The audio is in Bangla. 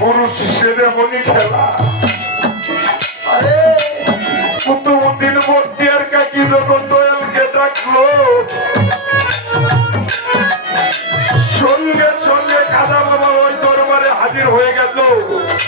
গুরু শিষ্যের এমনই খেলা। কুতুবুদ্দিন বর্তিয়ার কাকি যখন দয়ালকে ডাকলো, সঙ্গে সঙ্গে কাদা বাবা ওই দরবারে হাজির হয়ে গেল।